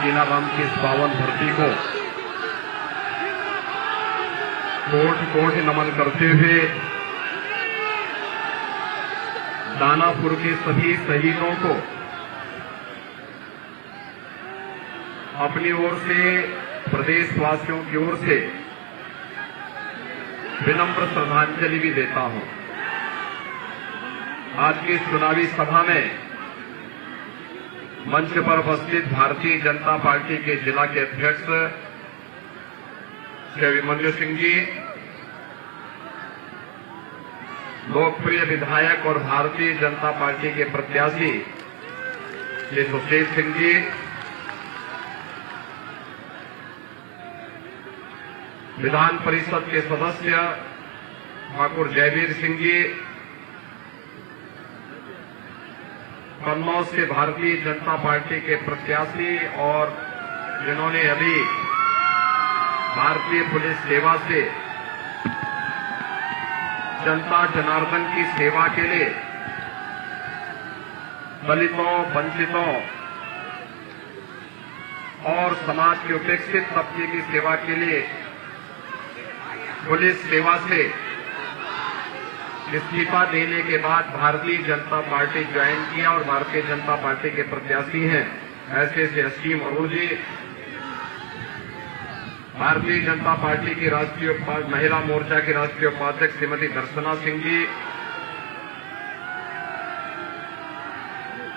कीनाराम की इस पावन धरती को कोटि कोटि नमन करते हुए दानापुर के सभी शहीदों को अपनी ओर से, प्रदेशवासियों की ओर से विनम्र श्रद्धांजलि भी देता हूं। आज की चुनावी सभा में मंच पर उपस्थित भारतीय जनता पार्टी के जिला के अध्यक्ष श्री अभिमन्यु सिंह जी, लोकप्रिय विधायक और भारतीय जनता पार्टी के प्रत्याशी श्री सुशील सिंह जी, विधान परिषद के सदस्य ठाकुर जयवीर सिंह जी, कन्नौज से भारतीय जनता पार्टी के प्रत्याशी और जिन्होंने अभी भारतीय पुलिस सेवा से जनता जनार्दन की सेवा के लिए, दलितों, वंचितों और समाज के उपेक्षित तबके की सेवा के लिए पुलिस सेवा से इस्तीफा देने के बाद भारतीय जनता पार्टी ज्वाइन किया और भारतीय जनता पार्टी के प्रत्याशी हैं ऐसे से हसीम अरुण जी, भारतीय जनता पार्टी की राष्ट्रीय महिला मोर्चा की राष्ट्रीय उपाध्यक्ष श्रीमती दर्शना सिंह जी,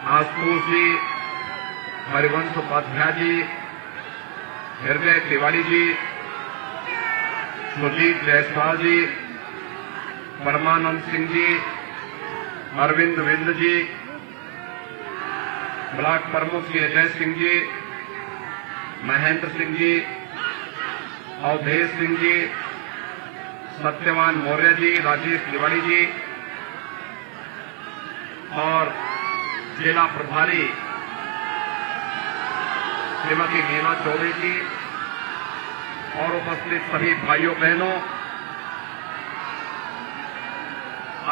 आशुतोष जी, हरिवंश उपाध्याय जी, हृदय तिवारी जी, सुजीत जायसवाल जी, परमानंद सिंह जी, अरविंद विंद जी, ब्लॉक प्रमुख श्री अजय सिंह जी, महेंद्र सिंह जी, अवधेश सिंह जी, सत्यवान मौर्य जी, राजेश तिवारी जी और जिला प्रभारी श्रीमती मीना चौबे जी और उपस्थित सभी भाइयों बहनों,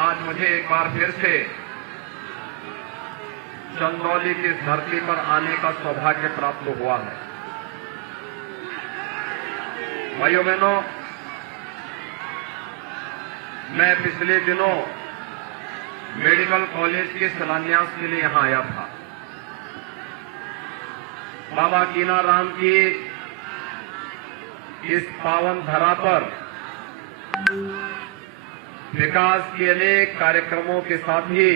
आज मुझे एक बार फिर से चंदौली की इस धरती पर आने का सौभाग्य प्राप्त हुआ है। भाइयों बहनों, मैं पिछले दिनों मेडिकल कॉलेज के शिलान्यास के लिए यहां आया था। बाबा कीनाराम की इस पावन धरा पर विकास के अनेक कार्यक्रमों के साथ ही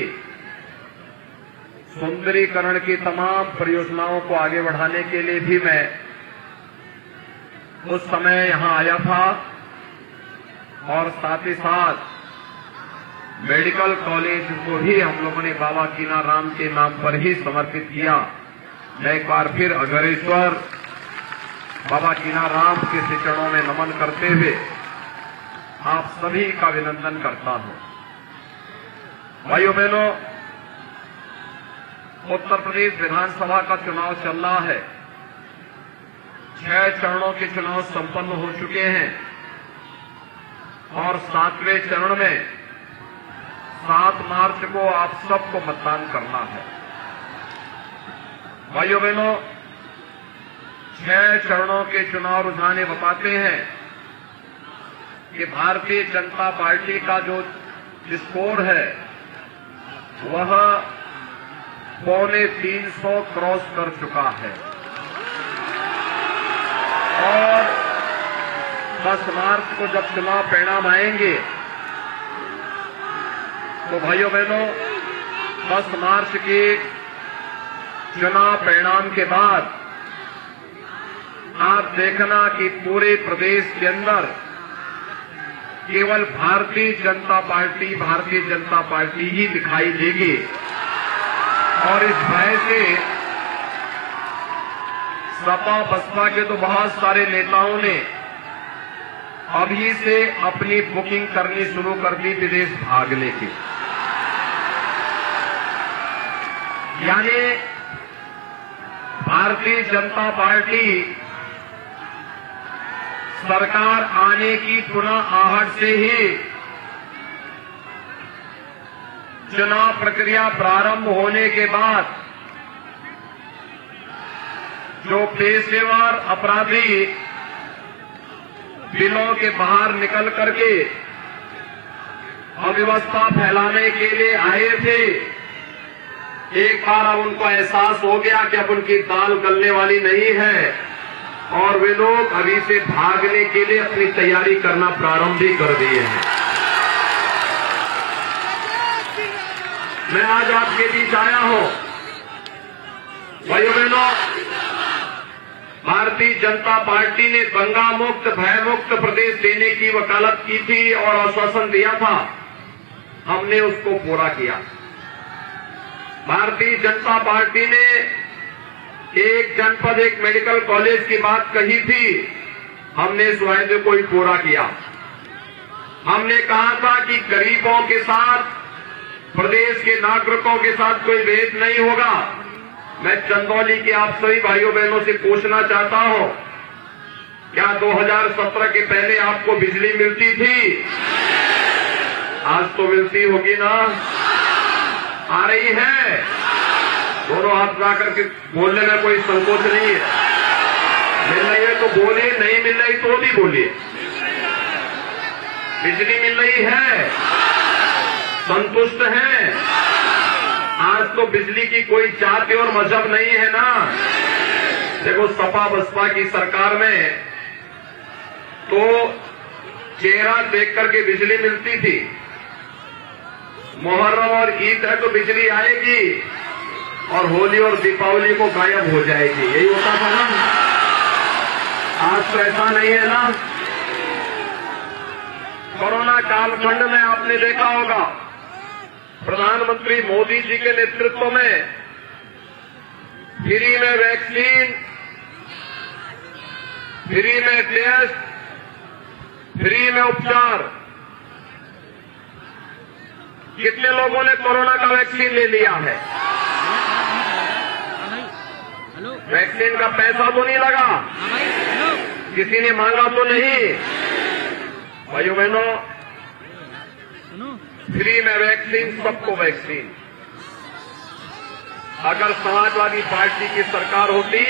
सुंदरीकरण की तमाम परियोजनाओं को आगे बढ़ाने के लिए भी मैं उस समय यहां आया था और साथ ही साथ मेडिकल कॉलेज को भी हम लोगों ने बाबा कीनाराम के नाम पर ही समर्पित किया। मैं एक बार फिर अग्रेश्वर बाबा कीनाराम के चरणों में नमन करते हुए आप सभी का अभिनंदन करता हूं। भाइयों बहनों, उत्तर प्रदेश विधानसभा का चुनाव चल रहा है। 6 चरणों के चुनाव संपन्न हो चुके हैं और 7वें चरण में 7 मार्च को आप सबको मतदान करना है। भाइयों बहनों, 6 चरणों के चुनाव रुझाने बताते हैं कि भारतीय जनता पार्टी का जो स्कोर है वह 350 क्रॉस कर चुका है और 10 मार्च को जब चुनाव परिणाम आएंगे तो भाइयों बहनों 10 मार्च के चुनाव परिणाम के बाद आप देखना कि पूरे प्रदेश के अंदर केवल भारतीय जनता पार्टी ही दिखाई देगी और इस भय से सपा बसपा के तो बहुत सारे नेताओं ने अभी से अपनी बुकिंग करनी शुरू कर दी विदेश भागने की। यानी भारतीय जनता पार्टी सरकार आने की पुनः आहट से ही चुनाव प्रक्रिया प्रारंभ होने के बाद जो पेशेवर अपराधी बिलों के बाहर निकल करके अव्यवस्था फैलाने के लिए आए थे, एक बार अब उनको एहसास हो गया कि अब उनकी दाल गलने वाली नहीं है और वे लोग अभी से भागने के लिए अपनी तैयारी करना प्रारंभ भी कर दिए हैं। मैं आज आपके बीच आया हूं। भाइयों बहनों, भारतीय जनता पार्टी ने दंगा मुक्त, भय मुक्त प्रदेश देने की वकालत की थी और आश्वासन दिया था, हमने उसको पूरा किया। भारतीय जनता पार्टी ने एक जनपद एक मेडिकल कॉलेज की बात कही थी, हमने इस वायदे को ही पूरा किया। हमने कहा था कि गरीबों के साथ, प्रदेश के नागरिकों के साथ कोई भेद नहीं होगा। मैं चंदौली के आप सभी भाइयों बहनों से पूछना चाहता हूं, क्या 2017 के पहले आपको बिजली मिलती थी? आज तो मिलती होगी ना? आ रही है? दोनों हाथ उठा करके बोलने में कोई संकोच नहीं है। मिल रही है तो बोलिए, नहीं मिल रही तो भी बोलिए। बिजली मिल रही है, संतुष्ट हैं? आज तो बिजली की कोई जाति और मजहब नहीं है ना। देखो, सपा बसपा की सरकार में तो चेहरा देख करके बिजली मिलती थी। मुहर्रम और ईद है तो बिजली आएगी और होली और दीपावली को गायब हो जाएगी, यही होता था ना। आज तो ऐसा नहीं है ना। कोरोना कालखंड में आपने देखा होगा, प्रधानमंत्री मोदी जी के नेतृत्व में फ्री में वैक्सीन, फ्री में टेस्ट, फ्री में उपचार। कितने लोगों ने कोरोना का वैक्सीन ले लिया है? वैक्सीन का पैसा तो नहीं लगा, किसी ने मांगा तो नहीं। भाइयों बहनों, फ्री में वैक्सीन, सबको वैक्सीन। अगर समाजवादी पार्टी की सरकार होती,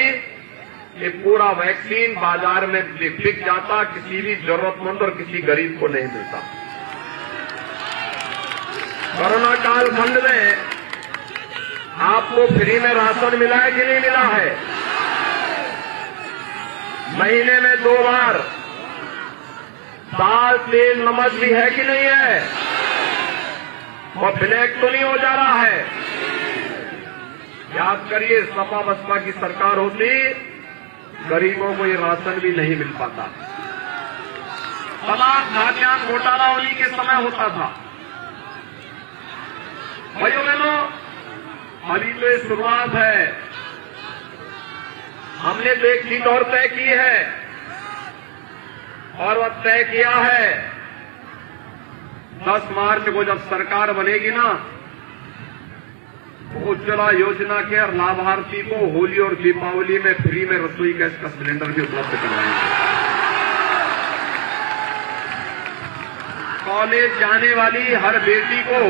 ये पूरा वैक्सीन बाजार में बिक जाता, किसी भी जरूरतमंद और किसी गरीब को नहीं मिलता। कोरोना कालखंड में आपको फ्री में राशन मिला है कि नहीं मिला है? महीने में 2 बार दाल, तेल, नमक भी है कि नहीं है? और ब्लैक तो नहीं हो जा रहा है? याद करिए, सपा बसपा की सरकार होती, गरीबों को ये राशन भी नहीं मिल पाता। तमाम खाद्यान्न घोटाला उन्हीं के समय होता था। भाइयों बहनों, अभी तो ये शुरुआत है। हमने तो एक सीट और तय की है और वह तय किया है 10 मार्च को जब सरकार बनेगी ना, उज्ज्वला योजना के हर लाभार्थी को होली और दीपावली में फ्री में रसोई गैस का सिलेंडर भी उपलब्ध करवाएंगे। कॉलेज जाने वाली हर बेटी को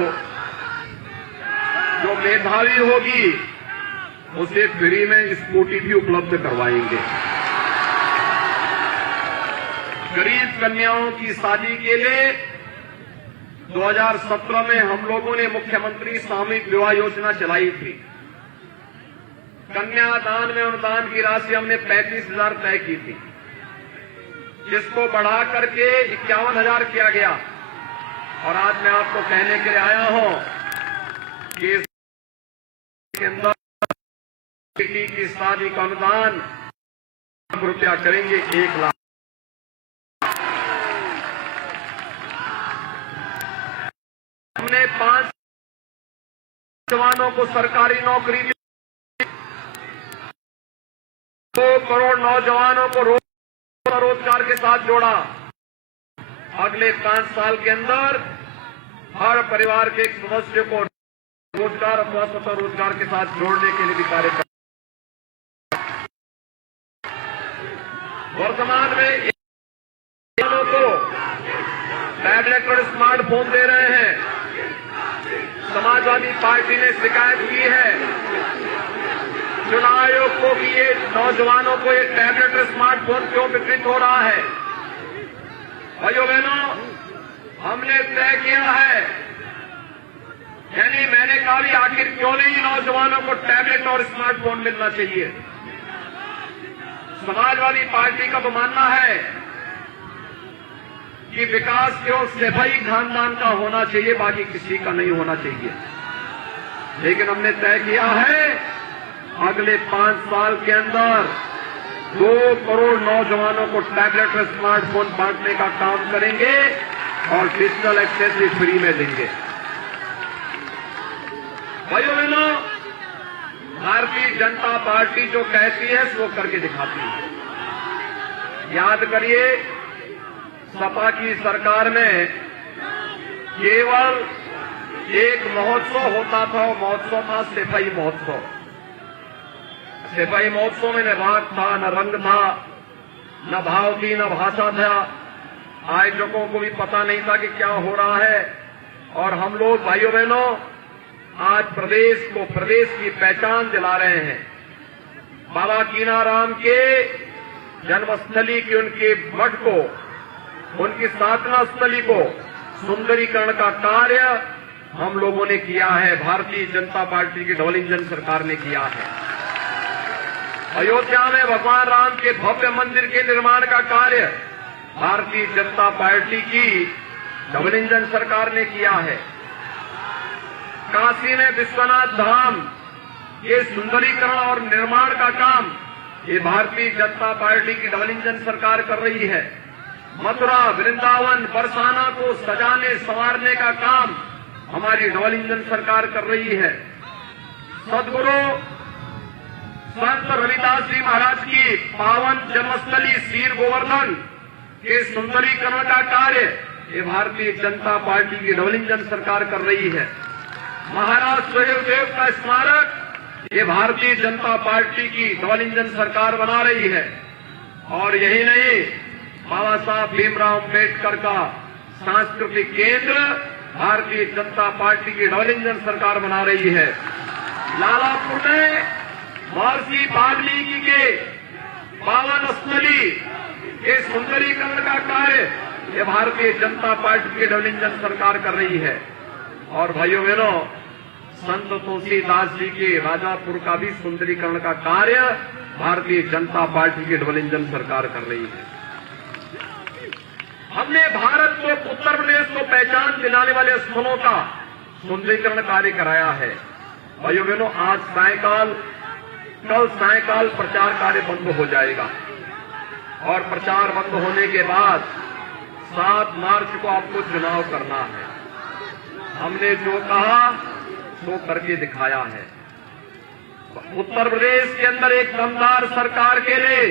जो मेधावी होगी उसे फ्री में स्कूटी भी उपलब्ध करवाएंगे। गरीब कन्याओं की शादी के लिए 2017 में हम लोगों ने मुख्यमंत्री सामूहिक विवाह योजना चलाई थी। कन्यादान में अनुदान की राशि हमने 35,000 तय की थी, जिसको बढ़ा करके 51,000 किया गया। और आज मैं आपको कहने के लिए आया हूं कि इसके अंदर बेटी की शादी का अनुदान रुपया करेंगे 1 लाख। हमने 5 जवानों को सरकारी नौकरी दी, 2 करोड़ नौजवानों को रोजगार के साथ जोड़ा। अगले 5 साल के अंदर हर परिवार के एक सदस्य को रोजगार अथवा स्वतः रोजगार के साथ जोड़ने के लिए भी कार्य कर। वर्तमान में को टैबलेट और स्मार्टफोन दे रहे हैं। समाजवादी पार्टी ने शिकायत की है चुनाव आयोग को कि ये नौजवानों को ये टैबलेट और स्मार्टफोन क्यों वितरित हो रहा है। भाइयों बहनों, हमने तय किया है, यानी मैंने कहा भी आखिर क्यों नहीं नौजवानों को टैबलेट और स्मार्टफोन मिलना चाहिए। समाजवादी पार्टी का तो मानना है कि विकास केवल सिपाही खानदान का होना चाहिए, बाकी किसी का नहीं होना चाहिए। लेकिन हमने तय किया है अगले 5 साल के अंदर 2 करोड़ नौजवानों को टैबलेट और स्मार्टफोन बांटने का काम करेंगे और डिजिटल एक्सेस भी फ्री में देंगे। भाइयों बहनों, भारतीय जनता पार्टी जो कहती है वो करके दिखाती है। याद करिए, सपा की सरकार में केवल एक महोत्सव होता था, वो महोत्सव था सिपाही महोत्सव। सिपाही महोत्सव में न राग था, न रंग था, न भाव थी, न भाषा था। आयोजकों को भी पता नहीं था कि क्या हो रहा है। और हम लोग भाइयों बहनों आज प्रदेश की पहचान दिला रहे हैं। बाबा कीनाराम के जन्मस्थली की उनके मठ को, उनकी साधना स्थली को सुंदरीकरण का कार्य हम लोगों ने किया है, भारतीय जनता पार्टी की डबल इंजन सरकार ने किया है। अयोध्या में भगवान राम के भव्य मंदिर के निर्माण का कार्य भारतीय जनता पार्टी की डबल इंजन सरकार ने किया है। काशी में विश्वनाथ धाम के सुंदरीकरण और निर्माण का काम ये भारतीय जनता पार्टी की डबल इंजन सरकार कर रही है। मथुरा, वृंदावन, बरसाना को सजाने संवारने का काम हमारी डबल इंजन सरकार कर रही है। सदगुरु संत रविदास जी महाराज की पावन जन्मस्थली सीर गोवर्धन के सुंदरीकरण का कार्य ये भारतीय जनता पार्टी की डबल इंजन सरकार कर रही है। महाराज सुहेलदेव का स्मारक ये भारतीय जनता पार्टी की डबल इंजन सरकार बना रही है। और यही नहीं, बाबा साहब भीमराव अम्बेडकर का सांस्कृतिक केंद्र भारतीय जनता पार्टी की डबल इंजन सरकार बना रही है। लालापुर में महर्षि वाल्मीकि के पावन स्थली के सुंदरीकरण का कार्य ये भारतीय जनता पार्टी की डबल इंजन सरकार कर रही है। और भाइयों बहनों, संत तुलसीदास जी के राजापुर का भी सुंदरीकरण का कार्य भारतीय जनता पार्टी की डबल इंजन सरकार कर रही है। हमने भारत को, उत्तर प्रदेश को पहचान दिलाने वाले स्थलों का सुंदरीकरण कार्य कराया है। भाइयों बहनों, कल सायकाल प्रचार कार्य बंद हो जाएगा और प्रचार बंद होने के बाद 7 मार्च को आपको चुनाव करना है। हमने जो कहा वो करके दिखाया है। उत्तर प्रदेश के अंदर एक दमदार सरकार के लिए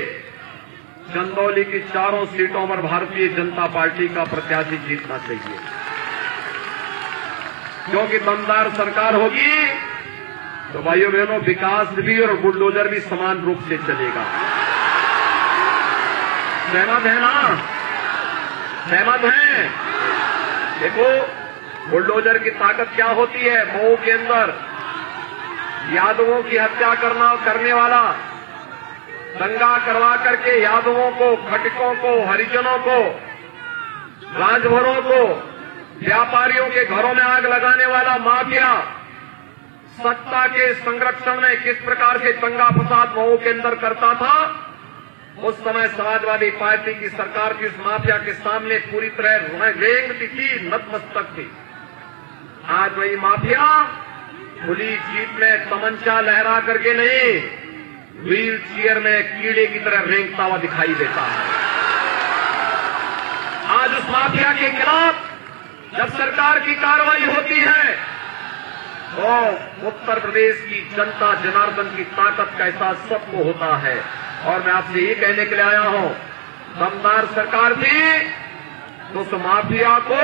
चंदौली की 4 सीटों पर भारतीय जनता पार्टी का प्रत्याशी जीतना चाहिए, क्योंकि दमदार सरकार होगी तो भाइयों बहनों विकास भी और बुलडोजर भी समान रूप से चलेगा। सहमत है ना? सहमत है? देखो, बुलडोजर की ताकत क्या होती है। मऊ के अंदर यादवों की हत्या करने वाला दंगा करवा करके यादवों को, खटकों को, हरिजनों को, राजभरों को, व्यापारियों के घरों में आग लगाने वाला माफिया सत्ता के संरक्षण में किस प्रकार से दंगा फसाद मऊ के अंदर करता था, उस समय समाजवादी पार्टी की सरकार की उस माफिया के सामने पूरी तरह रेंगती थी, नतमस्तक थी। आज वही माफिया खुली जीप में तमंचा लहरा करके नहीं, व्हील चेयर में कीड़े की तरह रेंगता हुआ दिखाई देता है। आज उस माफिया के खिलाफ जब सरकार की कार्रवाई होती है तो उत्तर प्रदेश की जनता जनार्दन की ताकत का एहसास सबको होता है। और मैं आपसे ये कहने के लिए आया हूं, दमदार सरकार थी तो उस माफिया को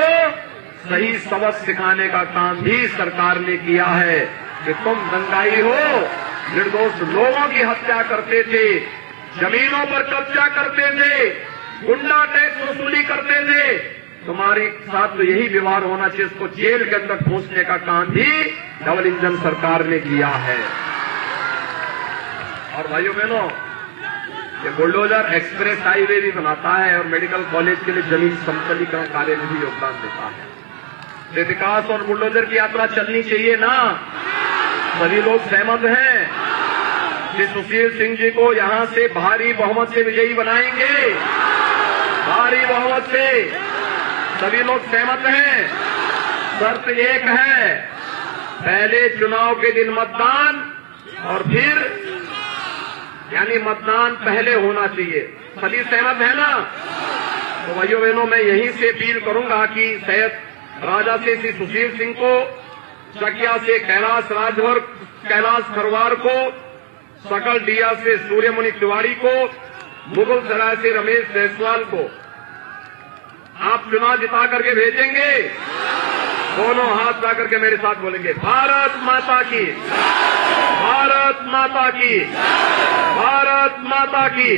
सही सबक सिखाने का काम भी सरकार ने किया है कि तुम दंगाई हो, निर्दोष लोगों की हत्या करते थे, जमीनों पर कब्जा करते थे, गुंडा टैक्स वसूली करते थे, तुम्हारे साथ तो यही व्यवहार होना चाहिए, इसको जेल के अंदर ठूंसने का काम भी डबल इंजन सरकार ने किया है। और भाइयों बहनों, ये बुलडोजर एक्सप्रेस हाईवे भी बनाता है और मेडिकल कॉलेज के लिए जमीन समतलीकरण कार्य में भी योगदान देता है। ये विकास और बुलडोजर की यात्रा चलनी चाहिए ना? सभी लोग सहमत हैं कि सुशील सिंह जी को यहां से भारी बहुमत से विजयी बनाएंगे? भारी बहुमत से सभी लोग सहमत हैं। शर्त एक है, पहले चुनाव के दिन मतदान और फिर यानी मतदान पहले होना चाहिए। सभी सहमत है ना? तो भाइयों बहनों, मैं यहीं से अपील करूंगा कि सैयद राजा से श्री सुशील सिंह को, चकिया से कैलाश राजभर कैलाश खरवार को, सकल डिया से सूर्यमुनि तिवारी को, मुगल सराय से रमेश जायसवाल को आप चुनाव जिता करके भेजेंगे? दोनों हाथ ला करके मेरे साथ बोलेंगे, भारत माता की, भारत माता की, भारत माता की।